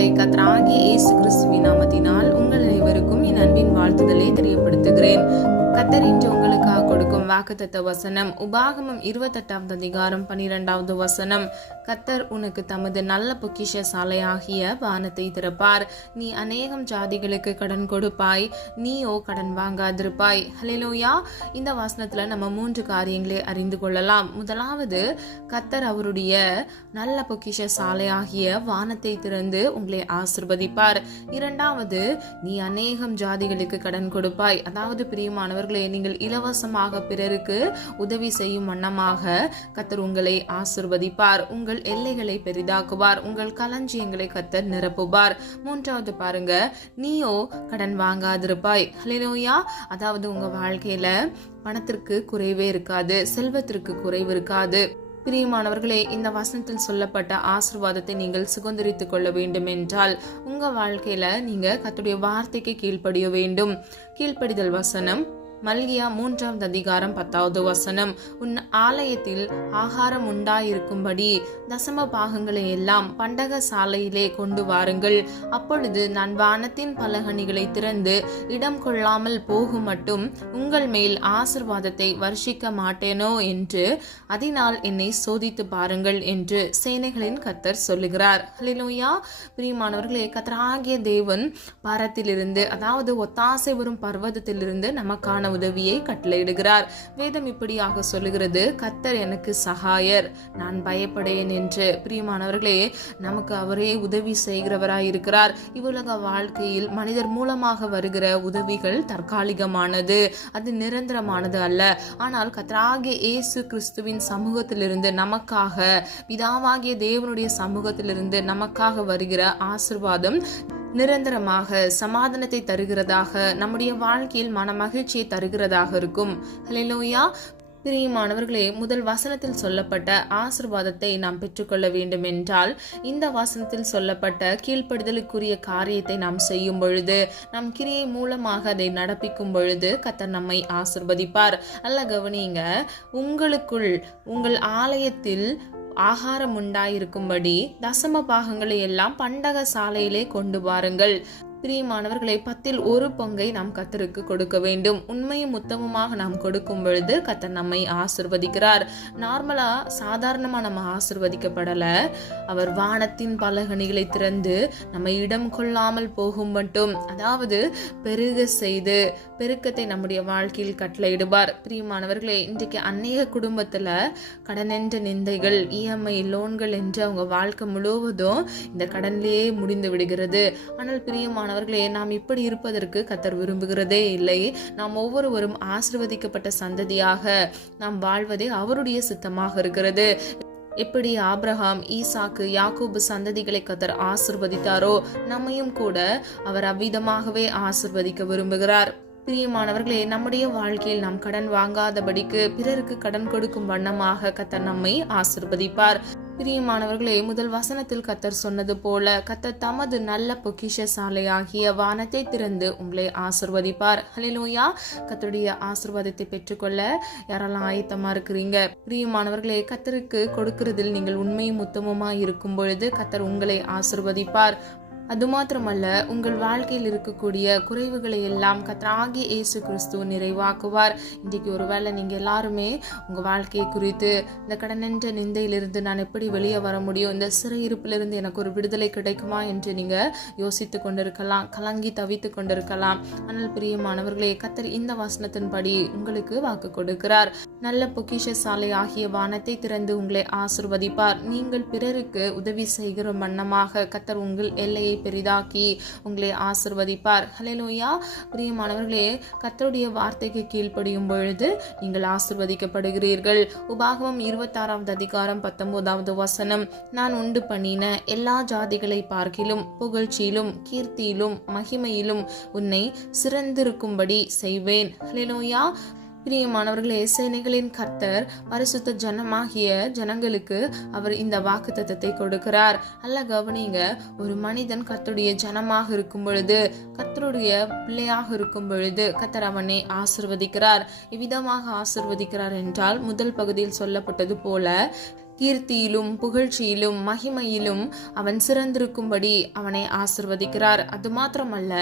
பிரியமானவர்களை, கர்த்தராகிய இயேசு கிறிஸ்துவின் நாமத்தினால் உங்கள் அனைவருக்கும் என் அன்பின் வாழ்த்துதலை தெரியப்படுத்துகிறேன். கர்த்தர் இன்று உங்களுக்காக கொடுக்கும் வாக்குத்தத்த வசனம் உபாகமம் 28 அதிகாரம் 12 வசனம். கர்த்தர் உனக்கு தமது நல்ல பொக்கிஷ சாலையாகிய வானத்தை திறப்பார். நீ அநேகம் ஜாதிகளுக்கு கடன் கொடுப்பாய், நீயோ கடன் வாங்காதிருப்பாய். ஹல்லேலூயா. இந்த வசனத்துல நம்ம 3 காரியங்களை அறிந்து கொள்ளலாம். முதலாவது, கர்த்தர் அவருடைய நல்ல பொக்கிஷ சாலையாகிய வானத்தை திறந்து உங்களை ஆசிர்வதிப்பார். இரண்டாவது, நீ அநேகம் ஜாதிகளுக்கு கடன் கொடுப்பாய். அதாவது பிரியமானவர்களே, நீங்கள் இலவசமாக பிறருக்கு உதவி செய்யும் வண்ணமாக கர்த்தர் உங்களை ஆசிர்வதிப்பார். உங்கள் எல்லைகளை பெரிதாக்குவார். உங்கள் களஞ்சியங்களை கர்த்தர் நிரப்புவார். மூன்றாவது பாருங்க, நீயோ கடன் வாங்காதிருப்பாய். ஹல்லேலூயா. அதாவது உங்க வாழ்க்கையில பணத்திற்கு குறைவே இருக்காது, செல்வத்திற்கு குறைவு இருக்காது. பிரியமானவர்களே, இந்த வசனத்தில் சொல்லப்பட்ட ஆசீர்வாதத்தை நீங்கள் சுதந்திரித்துக் கொள்ள வேண்டும் என்றால் உங்க வாழ்க்கையில நீங்க கர்த்தருடைய வார்த்தைக்கு கீழ்ப்படிய வேண்டும். கீழ்ப்படிதல் வசனம் மல்கியா 3 அதிகாரம் 10 வசனம். உன் ஆலயத்தில் ஆகாரம் உண்டாயிருக்கும்படி தசம பாகங்களை எல்லாம் பண்டக சாலையிலே கொண்டு வாருங்கள். அப்பொழுது நான் வானத்தின் பலகணிகளை திறந்து இடம் கொள்ளாமல் போகும் மட்டும் உங்கள் மேல் ஆசீர்வாதத்தை வருஷிக்க மாட்டேனோ என்று அதனால் என்னை சோதித்து பாருங்கள் என்று சேனைகளின் கர்த்தர் சொல்லுகிறார். ஹல்லேலூயா. பிரியமானவர்களே, கர்த்தராகிய தேவன் பரத்திலிருந்து, அதாவது ஒத்தாசை வரும் பர்வதத்திலிருந்து நமக்கான உதவியை கட்டளையிடுகிறார். வேதம் இப்படியாக சொல்லுகிறது, கர்த்தர் எனக்கு சகாயர், நான் பயப்படேன் என்று. பிரியமானவர்களே, நமக்கு அவரே உதவி செய்கிறவராய் இருக்கிறார். இவ்வுலக வாழ்க்கையில் மனிதர் மூலமாக வருகிற உதவிகள் தற்காலிகமானது, அது நிரந்தரமானது அல்ல. ஆனால் கர்த்தராகிய இயேசு கிறிஸ்துவின் சமூகத்திலிருந்து நமக்காக, பிதாவாகிய தேவனுடைய சமூகத்திலிருந்து நமக்காக வருகிற ஆசீர்வாதம் நிரந்தரமாக சமாதானத்தை தருகிறதாக, நம்முடைய வாழ்க்கையில் மன மகிழ்ச்சியை தருகிறதாக இருக்கும். ஹல்லேலூயா. பிரியமானவர்களே, முதல் வசனத்தில் சொல்லப்பட்ட ஆசீர்வாதத்தை நாம் பெற்றுக்கொள்ள வேண்டும் என்றால் இந்த வசனத்தில் சொல்லப்பட்ட கீழ்ப்படுதலுக்குரிய காரியத்தை நாம் செய்யும் பொழுது, நம் கிரியை மூலமாக அதை நடப்பிக்கும் பொழுது கர்த்தர் நம்மை ஆசீர்வதிப்பார். அல்ல கவனிங்க, உங்களுக்குள் உங்கள் ஆலயத்தில் ஆகாரம் உண்டாயிருக்கும்படி தசம பாகங்களை எல்லாம் பண்டக சாலையிலே கொண்டு வாருங்கள். பிரியமானவர்களை, 10 1 நாம் கர்த்தருக்கு கொடுக்க வேண்டும். உண்மையும் உத்தமமாக நாம் கொடுக்கும் பொழுது கர்த்தர் நம்மை ஆசீர்வதிக்கிறார். நார்மலா சாதாரணமா நம்ம ஆசீர்வதிக்கப்படல. அவர் வானத்தின் பலகணிகளை திறந்து நம்ம இடம் கொள்ளாமல் போகும் மட்டும், அதாவது பெருக செய்து பெருக்கத்தை நம்முடைய வாழ்க்கையில் கட்டளையிடுவார். பிரியமானவர்களே, இன்றைக்கு அநேக குடும்பத்துல கடன் என்ற நிந்தைகள், இஎம்ஐ லோன்கள் என்று அவங்க வாழ்க்கை முழுவதும் இந்த கடனிலேயே முடிந்து விடுகிறது. ஆனால் பிரியமான அவர்களே, நாம் இப்படி இருப்பதற்கு கர்த்தர் விரும்புகிறதே இல்லை. நாம் ஒவ்வொருவரும் ஆசீர்வதிக்கப்பட்ட சந்ததியாக நாம் வாழ்வதே அவருடைய சித்தமாக இருக்கிறது. எப்படி ஆபிரகாம், ஈசாக்கு, யாக்கோபு சந்ததிகளை கர்த்தர் ஆசீர்வதித்தாரோ, நம்மையும் கூட அவர் அவ்விதமாகவே ஆசீர்வதிக்க விரும்புகிறார். பிரியமானவர்களே, நம்முடைய வாழ்க்கையில் நாம் கடன் வாங்காதபடிக்கு பிறருக்கு கடன் கொடுக்கும் வண்ணமாக கர்த்தர் நம்மை ஆசீர்வதிப்பார். பிரியமானவர்களே, முதல் வசனத்தில் கர்த்தர் சொன்னது போல கர்த்தர் தமது நல்ல பொக்கிஷ சாலையாகிய வானத்தை திறந்து உங்களை ஆசீர்வதிப்பார். ஹல்லேலூயா. கர்த்தருடைய ஆசீர்வாதத்தை பெற்றுக்கொள்ள யாரெல்லாம் ஆயத்தமா இருக்கிறீங்க? பிரியமானவர்களே, கர்த்தருக்கு கொடுக்கிறதில் நீங்கள் உண்மையும் உத்தமமா இருக்கும் பொழுது கர்த்தர் உங்களை ஆசீர்வதிப்பார். அது மாத்திரமல்ல, உங்கள் வாழ்க்கையில் இருக்கக்கூடிய குறைவுகளை எல்லாம் கர்த்தராகிய இயேசு கிறிஸ்து நிறைவாக்குவார். இன்றைக்கு ஒருவேளை நீங்க எல்லாருமே உங்க வாழ்க்கையை குறித்து, இந்த கடனென்ற நிந்தையிலிருந்து நான் எப்படி வெளியே வர முடியும், இந்த சிறையிருப்பிலிருந்து எனக்கு ஒரு விடுதலை கிடைக்குமா என்று நீங்க யோசித்து கொண்டிருக்கலாம், கலங்கி தவித்து கொண்டிருக்கலாம். ஆனால் பிரியமானவர்களே, கர்த்தர் இந்த வசனத்தின்படி உங்களுக்கு வாக்கு கொடுக்கிறார். நல்ல பொக்கிஷ சாலை ஆகிய வானத்தை திறந்து உங்களை ஆசீர்வதிப்பார். நீங்கள் பிறருக்கு உதவி செய்கிற வண்ணமாக கர்த்தர் உங்கள் எல்லையை பெரிதாக்கி உங்களை ஆசீர்வதிப்பார். ஹல்லேலூயா. பிரியமானவர்களே, கர்த்தருடைய வார்த்தைக்கு கீழ்ப்படியும் பொழுது நீங்கள் ஆசீர்வதிக்கப்படுகிறீர்கள். உபாகமம் 26 அதிகாரம் 19 வசனம். நான் உண்டு பண்ணின எல்லா ஜாதிகளை பார்க்கிலும் புகழ்ச்சியிலும் கீர்த்தியிலும் மகிமையிலும் உன்னை சிறந்திருக்கும்படி செய்வேன். ஹல்லேலூயா. பிரியமானவர்களே, சேனைகளின் கர்த்தர் பரிசுத்த ஜனமாகிய ஜனங்களுக்கு அவர் இந்த வாக்குத்தத்தத்தை கொடுக்கிறார். அல்ல கவனிங்க, ஒரு மனிதன் கர்த்தருடைய ஜனமாக இருக்கும் பொழுது, கர்த்தருடைய பிள்ளையாக இருக்கும் பொழுது கர்த்தர் அவனை ஆசீர்வதிக்கிறார். இவ்விதமாக ஆசீர்வதிக்கிறார் என்றால் முதல் பகுதியில் சொல்லப்பட்டது போல கீர்த்தியிலும் புகழ்ச்சியிலும் மகிமையிலும் அவன் சிறந்திருக்கும்படி அவனை ஆசிர்வதிக்கிறார். அது மாத்திரமல்ல,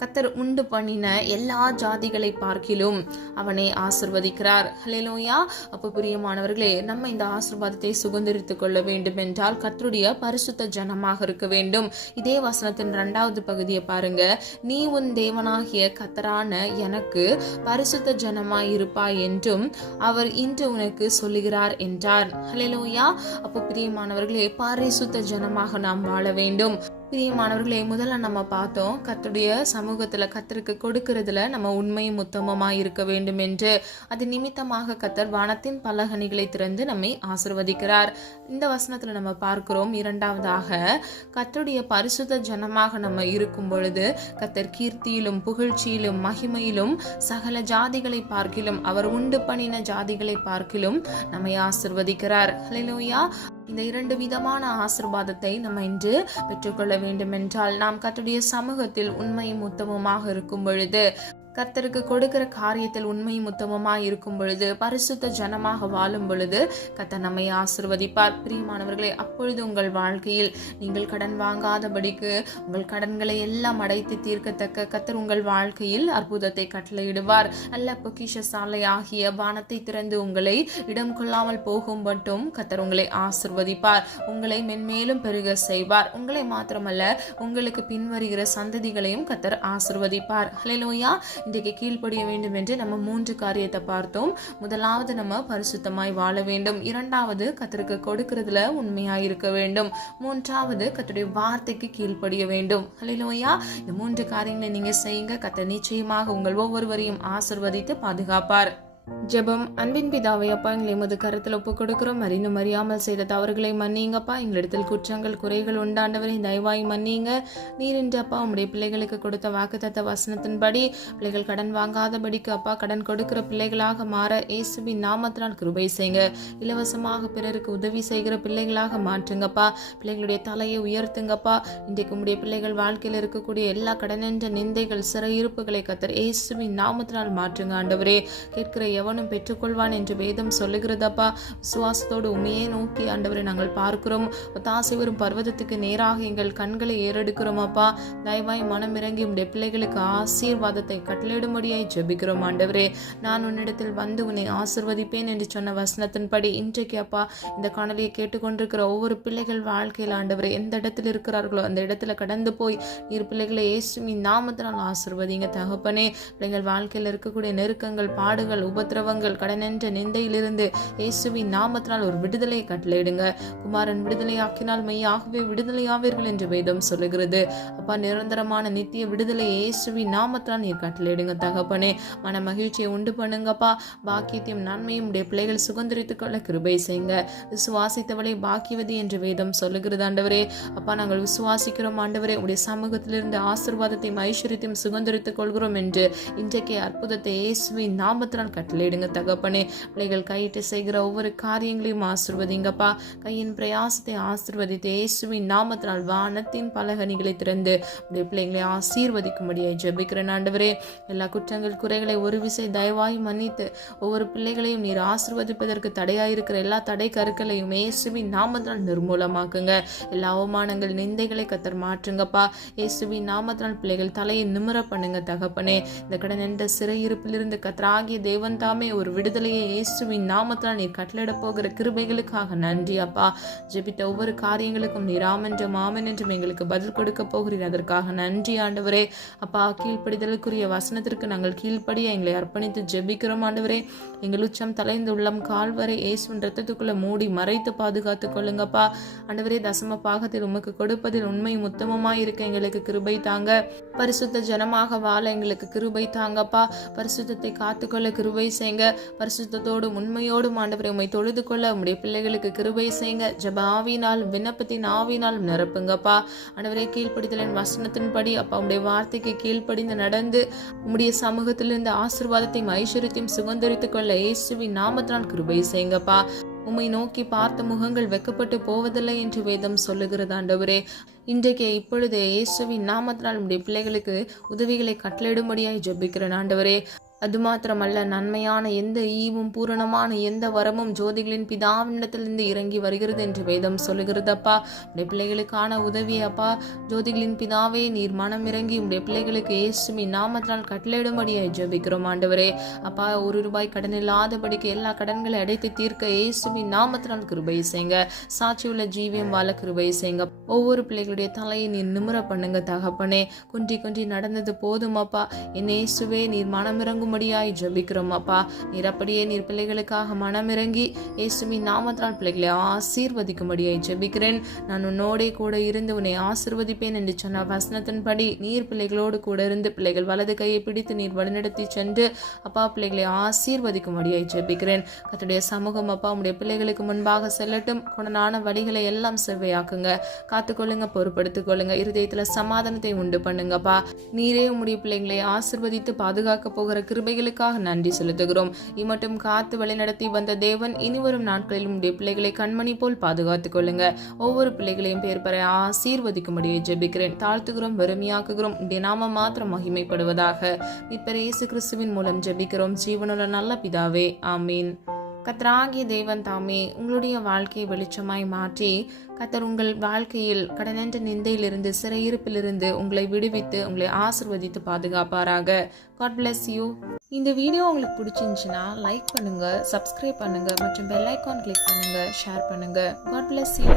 கர்த்தர் உண்டு பண்ணின எல்லா ஜாதிகளை பார்க்கிலும் அவனை ஆசிர்வதிக்கிறார். ஹல்லேலூயா. அப்போ பிரியமானவர்களே, நம்ம இந்த ஆசீர்வாதத்தை சுதந்திரித்துக் கொள்ள வேண்டும் என்றால் கர்த்தருடைய பரிசுத்த ஜனமாக இருக்க வேண்டும். இதே வசனத்தின் 2வது பகுதியை பாருங்க. நீ உன் தேவனாகிய கர்த்தரான எனக்கு பரிசுத்த ஜனமாய் இருப்பாய் என்றும் அவர் இன்று உனக்கு சொல்லுகிறார் என்றார். ஹல்லேலூயா. அப்போ பிரியமானவர்களே, பரிசுத்த ஜனமாக நாம் வாழ வேண்டும். பிரியமானவர்களே, முதல்ல நம்ம பார்த்தோம் கர்த்தருடைய சமூகத்துல கர்த்தருக்கு கொடுக்கறதுல நம்ம உண்மையும் உத்தமமாய் இருக்க வேண்டும் என்று. அது நிமித்தமாக கர்த்தர் வானத்தின் பலகணிகளை திறந்து நம்மை ஆசீர்வதிக்கிறார். இந்த வசனத்துல நம்ம பார்க்கிறோம், 2வதாக கர்த்தருடைய பரிசுத்த ஜனமாக நம்ம இருக்கும் பொழுது கர்த்தர் கீர்த்தியிலும் புகழ்ச்சியிலும் மகிமையிலும் சகல ஜாதிகளை பார்க்கிலும், அவர் உண்டு பண்ணின ஜாதிகளை பார்க்கிலும் நம்மை ஆசீர்வதிக்கிறார். ஹல்லேலூயா. இந்த 2 விதமான ஆசீர்வாதத்தை நம்ம இன்று பெற்றுக்கொள்ள வேண்டும் என்றால் நாம் கர்த்தருடைய சமூகத்தில் உண்மையும் உத்தமமாக இருக்கும் பொழுது, கர்த்தருக்கு கொடுக்கிற காரியத்தில் உண்மையும் உத்தமமாக இருக்கும் பொழுது, பரிசுத்த ஜனமாக வாழும் பொழுது கர்த்தர் நம்மை ஆசீர்வதிப்பார். பிரியமானவர்களே, அப்பொழுது உங்கள் வாழ்க்கையில் நீங்கள் கடன் வாங்காதபடிக்கு உங்கள் கடன்களை எல்லாம் அடைத்து தீர்க்கத்தக்க கர்த்தர் உங்கள் வாழ்க்கையில் அற்புதத்தை கட்டளையிடுவார். நல்ல பொக்கிஷசாலை ஆகிய வானத்தை திறந்து உங்களை இடம் கொள்ளாமல் போகும் மட்டும் கர்த்தர் உங்களை ஆசீர்வதிப்பார். உங்களை மென்மேலும் பெருக செய்வார். உங்களை மாத்திரமல்ல, உங்களுக்கு பின்வருகிற சந்ததிகளையும் கர்த்தர் ஆசீர்வதிப்பார். ஹல்லேலூயா. இன்றைக்கு கீழ்ப்படிய வேண்டும் என்று நம்ம 3 காரியத்தை பார்த்தோம். முதலாவது, நம்ம பரிசுத்தமாய் வாழ வேண்டும். 2வது, கர்த்தருக்கு கொடுக்கிறதுல உண்மையாய் இருக்க வேண்டும். 3வது, கர்த்தருடைய வார்த்தைக்கு கீழ்ப்படிய வேண்டும். ஹல்லேலூயா. இந்த 3 காரியங்களை நீங்க செய்யுங்க. கர்த்தர் நிச்சயமாக உங்கள் ஒவ்வொருவரையும் ஆசீர்வதித்து பாதுகாப்பார். ஜெபம். அன்பின் பிதாவே, அப்பா, எங்களை எமது கருத்தில் ஒப்பு கொடுக்கிறோம். அறிந்தும் அறியாமல் செய்த தவறுகளை மன்னிங்கப்பா. எங்களிடத்தில் குற்றங்கள் குறைகள் உண்டாண்டவரை தயவாய் மன்னிங்க. நீர் இன்று அப்பா உம்முடைய பிள்ளைகளுக்கு கொடுத்த வாக்குத்தத்த வசனத்தின்படி பிள்ளைகள் கடன் வாங்காதபடிக்கு அப்பா கடன் கொடுக்கிற பிள்ளைகளாக மாற இயேசுவின் நாமத்தினால் கிருபை செய்யுங்க. இலவசமாக பிறருக்கு உதவி செய்கிற பிள்ளைகளாக மாற்றுங்கப்பா. பிள்ளைகளுடைய தலையை உயர்த்துங்கப்பா. இன்றைக்கு உம்முடைய பிள்ளைகள் வாழ்க்கையில் இருக்கக்கூடிய எல்லா கடனென்ற நிந்தைகள் சிறையிருப்புகளை கர்த்தர் இயேசுவின் நாமத்தினால் மாற்றுங்க. ஆண்டவரே, கேட்கிற எவனும் பெற்றுக்கொள்வான் என்று வேதம் சொல்லுகிறதப்பா. விசுவாசத்தோடு உண்மையே நோக்கி ஆண்டவரை நாங்கள் பார்க்கிறோம். ஒத்தாசை வரும் பர்வதத்துக்கு நேராக எங்கள் கண்களை ஏறெடுக்கிறோம் அப்பா. தயவாய் மனம் இறங்கி உடைய பிள்ளைகளுக்கு ஆசீர்வாதத்தை கட்டளையிடும்படியாய் ஜெபிக்கிறோம். ஆண்டவரே, நான் உன்னிடத்தில் வந்து உன்னை ஆசீர்வதிப்பேன் என்று சொன்ன வசனத்தின்படி இன்றைக்கு அப்பா இந்த காணொலியை கேட்டுக்கொண்டிருக்கிற ஒவ்வொரு பிள்ளைகள் வாழ்க்கையில் ஆண்டவரே எந்த இடத்தில் இருக்கிறார்களோ அந்த இடத்துல கடந்து போய் நீர் பிள்ளைகளை இயேசுவின் நாமத்தினால் ஆசீர்வதிங்க தகப்பனே. பிள்ளைகள் வாழ்க்கையில் இருக்கக்கூடிய நெருக்கங்கள், பாடுகள், உபத்திரவங்கள், கடனென்ற நிந்தையிலிருந்து இயேசுவின் நாமத்தினால் ஒரு விடுதலையை கட்டளையிடுங்க. குமாரன் விடுதலையாக்கினால் மெய்யாகவே விடுதலையாவீர்கள் என்று வேதம் சொல்லுகிறது. அப்பா, நிரந்தரமான நித்திய விடுதலை இயேசுவின் நாமத்தினால் நீர் கட்டளையிடுங்க தகப்பனே. மன மகிழ்ச்சியை உண்டு பண்ணுங்கப்பா. பாக்கியத்தையும் நன்மையும் உடைய பிள்ளைகள் சுதந்திரித்துக் கொள்ள கிருபை செய்யுங்க. விசுவாசித்தவளை பாக்கியவதி என்று வேதம் சொல்லுகிறது. ஆண்டவரே, அப்பா, நாங்கள் விசுவாசிக்கிறோம் ஆண்டவரே. உடைய சமூகத்திலிருந்து ஆசீர்வாதத்தையும் ஐஸ்வர்யத்தையும் சுதந்திரித்துக் கொள்கிறோம் என்று இன்றைக்கு அற்புதத்தை இயேசுவின் நாமத்தினால் கட்டளையிடுங்க தகப்பனே. பிள்ளைகள் கையிட்டு செய்கிற ஒவ்வொரு காரியங்களையும் ஆசீர்வதிங்கப்பா. கையின் பிரயாசத்தை ஆசீர்வதித்து இயேசுவின் நாமத்தினால் வானத்தின் பலகணிகளை திறந்து உடைய பிள்ளைகளை ஆசீர்வதிக்கும்படியாய் ஜெபிக்கிறேன் ஆண்டவரே. எல்லா குற்றங்கள் குறைகளை ஒரு விசை தயவாய் மன்னித்து ஒவ்வொரு பிள்ளைகளையும் நீர் ஆசீர்வதிப்பதற்கு தடையாயிருக்கிற எல்லா தடை கருக்களையும் இயேசுவின் நாமத்தினால் நிர்மூலமாக்குங்க. எல்லா அவமானங்கள், நிந்தைகளை கர்த்தர் மாற்றுங்கப்பா. இயேசுவின் நாமத்தினால் பிள்ளைகள் தலையை நிமிர பண்ணுங்க தகப்பனே. இந்த கடன் என்ற சிறையிருப்பிலிருந்து கர்த்தராகிய தேவன் தாமே ஒரு விடுதலையை இயேசுவின் நாமத்தினால் நீர் கட்டளையிட போகிற கிருபைகளுக்காக நன்றி அப்பா. ஜெபித்த ஒவ்வொரு காரியங்களுக்கும் நீர் ஆமென்றும் ஆமென் என்றும் எங்களுக்கு பதில் கொடுக்க போகிறீர். அதற்காக நன்றி ஆண்டவரே. அப்பா, கீழ்ப்படிதலுக்குரிய வசனத்திற்கு நாங்கள் கீழ்ப்படிய எங்களை அர்ப்பணித்து ஜெபிக்கிறோம் ஆண்டவரே. எங்கள் உச்சம் தலைந்து உள்ளம் கால்வரை இயேசுவின் இரத்தத்துக்குள்ள மூடி மறைத்து பாதுகாத்துக் கொள்ளுங்கப்பா. ஆண்டவரே, தசம பாகத்தில் உமக்கு கொடுப்பதில் உண்மையும் உத்தமமாய் இருக்க எங்களுக்கு கிருபை தாங்க. பரிசுத்த ஜனமாக வாழ எங்களுக்கு கிருபை தாங்கப்பா. பரிசுத்தத்தை காத்துக்கொள்ள கிருபை செய்யுங்க. பரிசுத்தத்தோடும் உண்மையோடும் ஆண்டவரை உம்மை தொழுது கொள்ள உம்முடைய பிள்ளைகளுக்கு கிருபை செய்யுங்க. ஜெப ஆவியினாலும் விண்ணப்பத்தின் ஆவியினாலும் நிரப்புங்கப்பா. ஆண்டவரே, கீழ்ப்படிதலின் வசனத்தின்படி அப்பா உம்முடைய வார்த்தைக்கு கீழ்ப்படிந்து நடந்து உம்முடைய சமூகத்திலிருந்து ஆசீர்வாதத்தையும் ஐஸ்வர்யத்தையும் சுதந்திரித்துக் கொள்ள இயேசுவின் நாமத்தினால் கிருபை செய்யுங்கப்பா. உம்மை நோக்கி பார்த்த முகங்கள் வெக்கப்பட்டு போவதில்லை என்று வேதம் சொல்லுகிறது ஆண்டவரே. இன்றைக்கு இப்பொழுதே இயேசுவின் நாமத்தினால் உம்முடைய பிள்ளைகளுக்கு உதவிகளை கட்டளையிடும்படியாய் ஜெபிக்கிறேன் ஆண்டவரே. அது மாத்திரமல்ல, நன்மையான எந்த ஈவும் பூரணமான எந்த வரமும் ஜோதிகளின் பிதாவினிடத்திலிருந்து இறங்கி வருகிறது என்று வேதம் சொல்லுகிறதப்பா. உடைய பிள்ளைகளுக்கான உதவி அப்பா, ஜோதிகளின் பிதாவே நீர் மனம் இறங்கி உடைய பிள்ளைகளுக்கு இயேசுவின் நாமத்தினால் கட்டளையிடும்படியாய் ஜெபிக்கிறோம் ஆண்டவரே. அப்பா, ₹1 கடன் இல்லாதபடிக்கு எல்லா கடன்களை அடைத்து தீர்க்க இயேசுவின் நாமத்தினால் கிருபை செய்யுங்க. சாட்சியுள்ள ஜீவியம் வாழ கிருபை செய்யுங்க. ஒவ்வொரு பிள்ளைகளுடைய தலையை நீர் நிமிர பண்ணுங்க தகப்பனே. குன்றி குன்றி நடந்தது போதும் அப்பா. என் இயேசுவே நீர் மனமிறங்கும்படியாய் ஜெபிக்கிறோம் அப்பா. நீர் அப்படியே நீர் பிள்ளைகளுக்காக மனமிறங்கி இயேசுவின் நாமத்தினால் பிள்ளைகளை ஆசீர்வதிக்கும்படியாய் ஜெபிக்கிறேன். நான் உன்னோடே கூட இருந்து உன்னை ஆசீர்வதிப்பேன் என்று சொன்ன வசனத்தின்படி நீர் பிள்ளைகளோடு கூட இருந்து பிள்ளைகள் வலது கையை பிடித்து நீர் வழிநடத்தி சென்று அப்பா பிள்ளைகளை ஆசீர்வதிக்கும்படியாய் ஜெபிக்கிறேன். கர்த்தருடைய சமூகம் அப்பா உடைய பிள்ளைகளுக்கு முன்பாக செல்லட்டும். குணனான வழிகளை எல்லாம் செவ்வையாக்குங்க. காத்துக்கொள்ளுங்க, பொறுப்படுத்திக் கொள்ளுங்க. இருதயத்துல சமாதானத்தை உண்டு பண்ணுங்கப்பா. நீரே உம்முடைய பிள்ளைகளை ஆசீர்வதித்து பாதுகாக்க போகிற கிருபைகளுக்காக நன்றி செலுத்துகிறோம். இம்மட்டும் காத்து வழிநடத்தி வந்த தேவன் இனிவரும் நாட்களில் உடைய பிள்ளைகளை கண்மணி போல் பாதுகாத்துக் கொள்ளுங்க. ஒவ்வொரு பிள்ளைகளையும் பேர் பெற ஆசீர்வதிக்கும்படியே ஜெபிக்கிறேன். தாழ்த்துகிறோம், வெறுமையாக்குகிறோம். உடைய நாமம் மாத்திரம் மகிமைப்படுவதாக. மீட்பர் இயேசு கிறிஸ்துவின் மூலம் ஜெபிக்கிறோம் ஜீவனுள்ள நல்ல பிதாவே, ஆமீன். கர்த்தராகிய தேவன் தாமே உங்களுடைய வாழ்க்கையை வெளிச்சமாய் மாற்றி கர்த்தர் உங்கள் வாழ்க்கையில் கடனென்ற நிந்தையிலிருந்து சிறையிருப்பிலிருந்து உங்களை விடுவித்து உங்களை ஆசீர்வதித்து பாதுகாப்பாராக. God bless you. இந்த வீடியோ உங்களுக்கு பிடிச்சிருந்துச்சுன்னா லைக் பண்ணுங்க, சப்ஸ்கிரைப் பண்ணுங்க மற்றும் பெல் ஐகான் கிளிக் பண்ணுங்க, ஷேர் பண்ணுங்க. God bless you.